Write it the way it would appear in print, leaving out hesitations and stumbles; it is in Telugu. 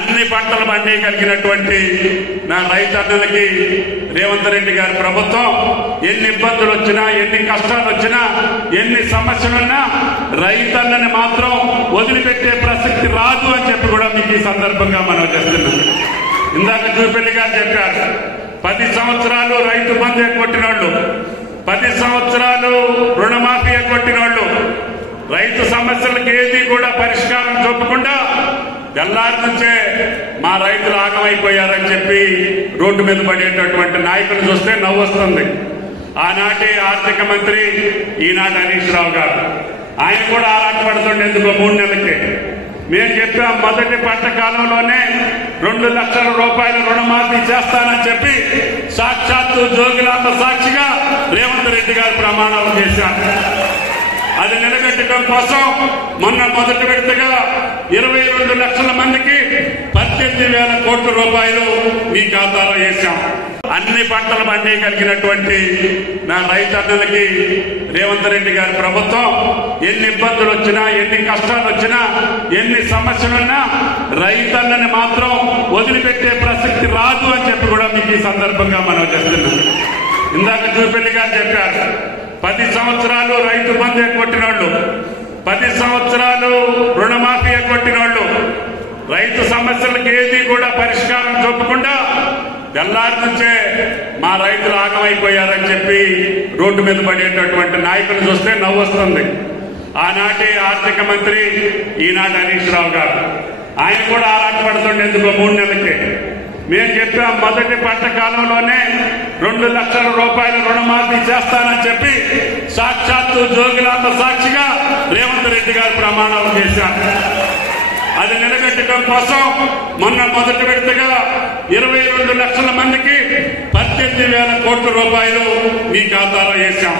అన్ని పంటలు పండియగలిగినటువంటి నా రైతన్నలకి రేవంత్ రెడ్డి గారి ప్రభుత్వం ఎన్ని ఇబ్బందులు వచ్చినా, ఎన్ని కష్టాలు వచ్చినా, ఎన్ని సమస్యలున్నా రైతన్నని మాత్రం వదిలిపెట్టే ప్రసక్తి రాదు అని చెప్పి కూడా మీకు ఈ సందర్భంగా మనం చేస్తున్నాం. ఇందాక జూపల్లి గారు చెప్పారు, 10 సంవత్సరాలు రైతు బంధు ఎగ్గొట్టిన వాళ్ళు, 10 సంవత్సరాలు రుణమాఫీ ఎగ్గొట్టిన వాళ్ళు, రైతు సమస్యలకు ఏది కూడా పరిష్కారం చూపకుండా తెల్లారి నుంచే మా రైతులు ఆగమైపోయారని చెప్పి రోడ్డు మీద పడేటటువంటి నాయకులు చూస్తే నవ్వు వస్తుంది. ఆనాటి ఆర్థిక మంత్రి ఈనాటి హరీష్ రావు గారు, ఆయన కూడా ఆరాటపడుతుండే ఎందుకో 3 నెలలకే. మేము చెప్పాం మొదటి పంట కాలంలోనే 2 లక్షల రూపాయల రుణమాఫీ చేస్తానని చెప్పి సాక్షాత్తు జోగిలాంబ సాక్షిగా రేవంత్ రెడ్డి గారు ప్రమాణాలు చేశారు. అది నిలబెట్టడం కోసం మొన్న మొదటి విడతగా 22 లక్షల మందికి 18,000 కోట్ల రూపాయలు మీ ఖాతాలో వేశాం. అన్ని పంటలు పండియగలిగినటువంటి నా రైతన్నలకి రేవంత్ రెడ్డి గారి ప్రభుత్వం ఎన్ని ఇబ్బందులు వచ్చినా, ఎన్ని కష్టాలు వచ్చినా, ఎన్ని సమస్యలున్నా రైతన్నని మాత్రం వదిలిపెట్టే ప్రసక్తి రాదు అని చెప్పి కూడా మీకు ఈ సందర్భంగా మనం చేస్తున్నాం. ఇందాక జూపల్లి గారు చెప్పారు, 10 సంవత్సరాలు రైతు బంధు ఎగ్గొట్టిన వాళ్ళు, 10 సంవత్సరాలు రుణమాఫీ ఎగ్గొట్టిన వాళ్ళు, రైతు సమస్యలకు ఏది కూడా పరిష్కారం చూపకుండా తెల్లారి నుంచే మా రైతులు ఆగమైపోయారని చెప్పి రోడ్డు మీద పడేటటువంటి నాయకులు చూస్తే నవ్వు వస్తుంది. ఆనాటి ఆర్థిక మంత్రి ఈనాటి హరీష్ రావు గారు, ఆయన కూడా ఆరాటపడుతుండే ఎందుకో 3 నెలలకే. మేము చెప్పాం మొదటి పంట కాలంలోనే 2 లక్షల రూపాయల రుణమాఫీ చేస్తానని చెప్పి సాక్షాత్తు జోగిలాంబ సాక్షిగా రేవంత్ రెడ్డి గారు ప్రమాణాలు చేశారు. అది నిలబెట్టడం కోసం మొన్న మొదటి విడతగా 22 లక్షల మందికి 18,000 కోట్ల రూపాయలు మీ ఖాతాలో వేశాం.